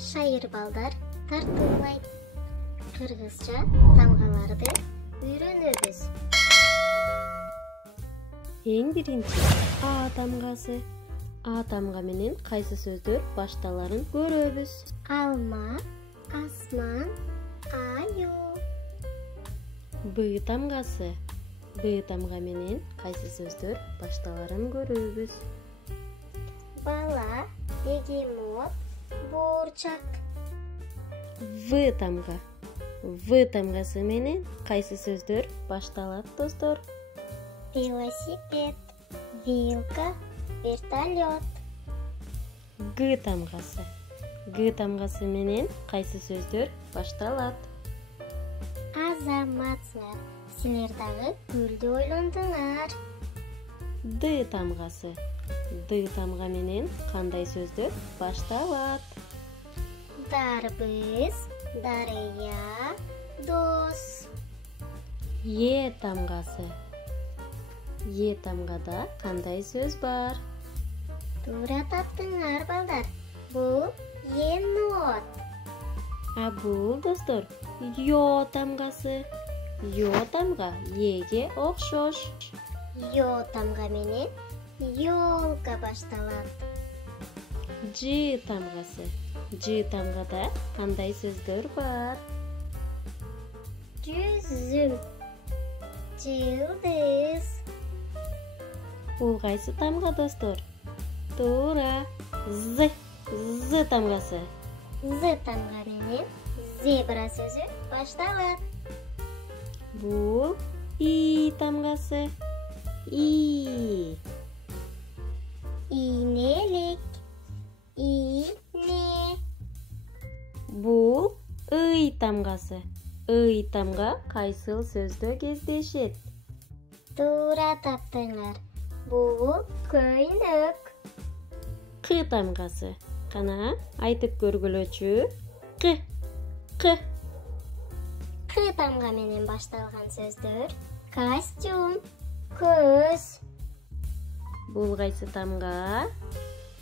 шайыр балдар тартылайт. Кыргызча тамгаларды үйрөнөбүз. Эң биринчи А тамгасы. А тамга менен кайсы сөздөр башталарын көрөбүз? Алма, асман, аю. Б тамгасы. Б тамга менен кайсы сөздөр башталарын көрөбүз? Бала, бегемот, буурчак. В тамга. В тамгасы менен кайсы сөздөр башталат, достор? Велосипед, вилка, вертолет. Г тамгасы. Г тамгасы менен кайсы сөздөр башталат? Азаматсыңар, силер дагы гүлдү ойлондуңар. Д тамгасы. Д тамга менен кандай сөздөр башталат? Дарбыз, дарыя, дос. Е тамгасы. Е тамгада кандай сөз бар? Туура таптыңар, балдар. Бул енот. А бул, достор, Ё тамгасы. Ё тамга Эге окшош. Ё тамга менен ёлка башталат. Ж тамгасы. Ж тамгада кандай сөздөр бар? Жүзүм, жылдыз. Бул кайсы тамга, достор? Туура, З. З тамгасы. З тамга менен зебра сөзү башталат. Бул И тамгасы. И. Инелик, ине. Бул Ый тамгасы. Ый тамга кайсыл сөздө кездешет? Туура таптыңар. Бул көйнөк. К тамгасы. Кана айтып көргүлөчү. К. К. К тамга менен башталган сөздөр: костюм, көз. Бул кайсы тамга?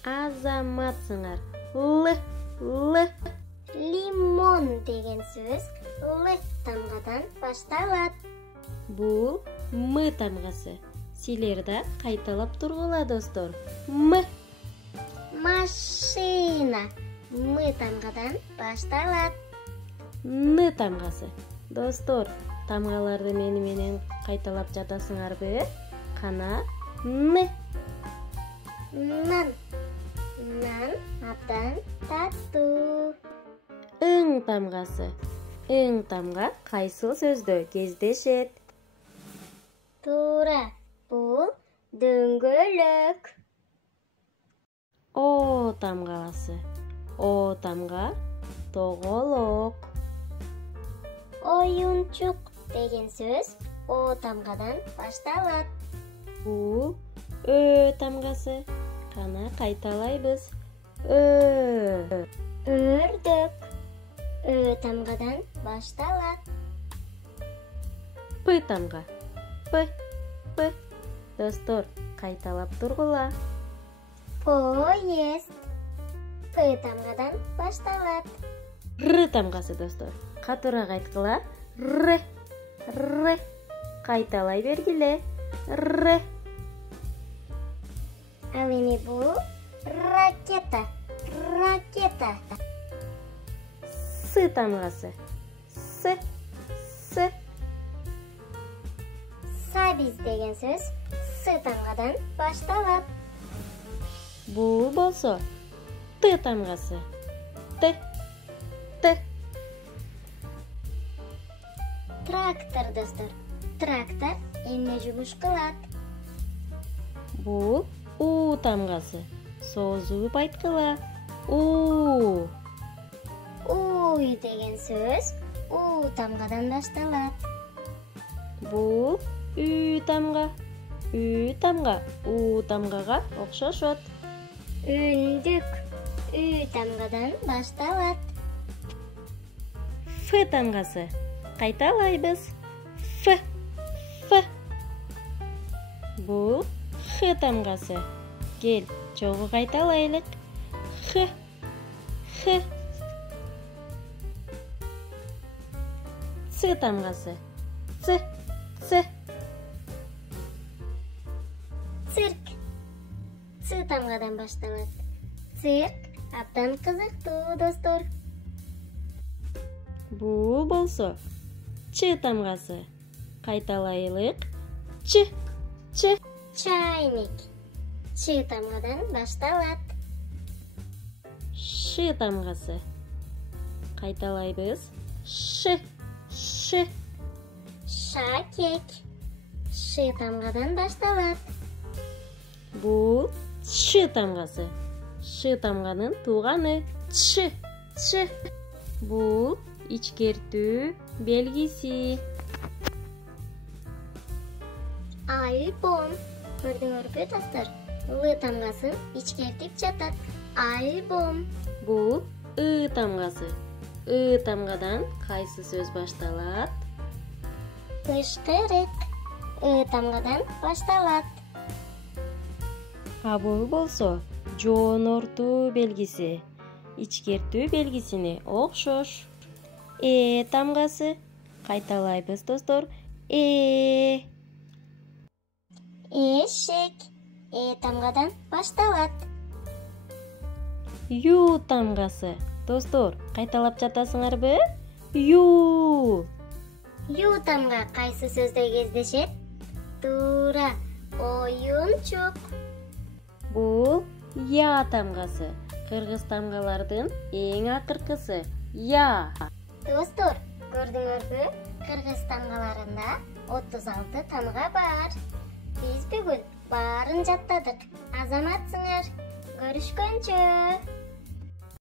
Азаматсыңар. Л. Л. Лимон деген сөз Л тамгадан башталат. Бул М тамгасы. Силер да кайталап тургула, достор. М. Машина М тамгадан башталат. Н тамгасы. Достор, тамгаларды менен кайталап жатасыңарбы? Кана Н. Нан. Нан абдан таттуу. Ың тамгасы. Ың тамга кайсыл сөздө кездешет? Туура, бул дөңгөлөк. О тамгасы. О тамга тоголок. Оюнчук деген сөз О тамгадан башталат. Бул Ö тамгасы. Кана кайталайбыз. Ö. Өрдөк Ö тамгадан башталат. П тамга. П. П. Достор, кайталап тургула. Поезд П тамгадан башталат. Р тамгасы, достор. Катуураак айткыла. Р. Р. Кайталай бергиле. Р. Ал эми бул ракета. Ракета. С тамгасы. С. С. Сабиз деген сөз С тамгадан башталат. Бул болсо Т тамгасы. Т. Т. Трактор, достор. Трактор эмне жумуш кылат? Бул У тамгасы. Созуп айткыла. У. Уй деген сөз У тамгадан башталат. Бул Үй тамга. Үй тамга У тамгага окшошот. Үндүк Үй тамгадан башталат. Ф тамгасы. Кайталайбыз. Ф. Ф. Бул Х тамгасы. Кел, чогуу кайталайлык. Х. Х. Ц тамгасы. Ц. Ц. Цирк. Ц тамгадан башталат. Цирк абдан кызыктуу, достор. Бул болсо Ч тамгасы. Кайталайлык. Ч. Ч. Чайник. Ч тамгадан башталат. Ш тамгасы. Кайталайбыз. Ш. Ш. Шакек. Ш тамгадан башталат. Бул Ч тамгасы. Ш тамганын тууганы. Ч. Ч. Бул ичкертүү белгиси. Альбом. Көрдүңөрбү, достор? Л тамгасын ичкертип жатат. Альбом. Бул ы тамгасы. Ы тамгадан кайсы сөз башталат? Ышкырык. Ы тамгадан башталат. А бул болсо жоонортуу белгиси. Ичкертүү белгисине окшош. Тамгасы. Кайталайбыз, достор. Эшек. Тамгадан башталат. Ю тамгасы. Достор, кайталап жатасыңарбы? Ю. Ю тамга кайсы сөздө кездешет? Туура. Оюнчук. Бул Я тамгасы. Кыргыз тамгалардын эң акыркысы. Я. Достор, көрдүңөрбү? Кыргыз тамгаларында 36 тамга бар. Биз бүгүн баарын жаттадык. Азаматсыңар. Көрүшкөнчө.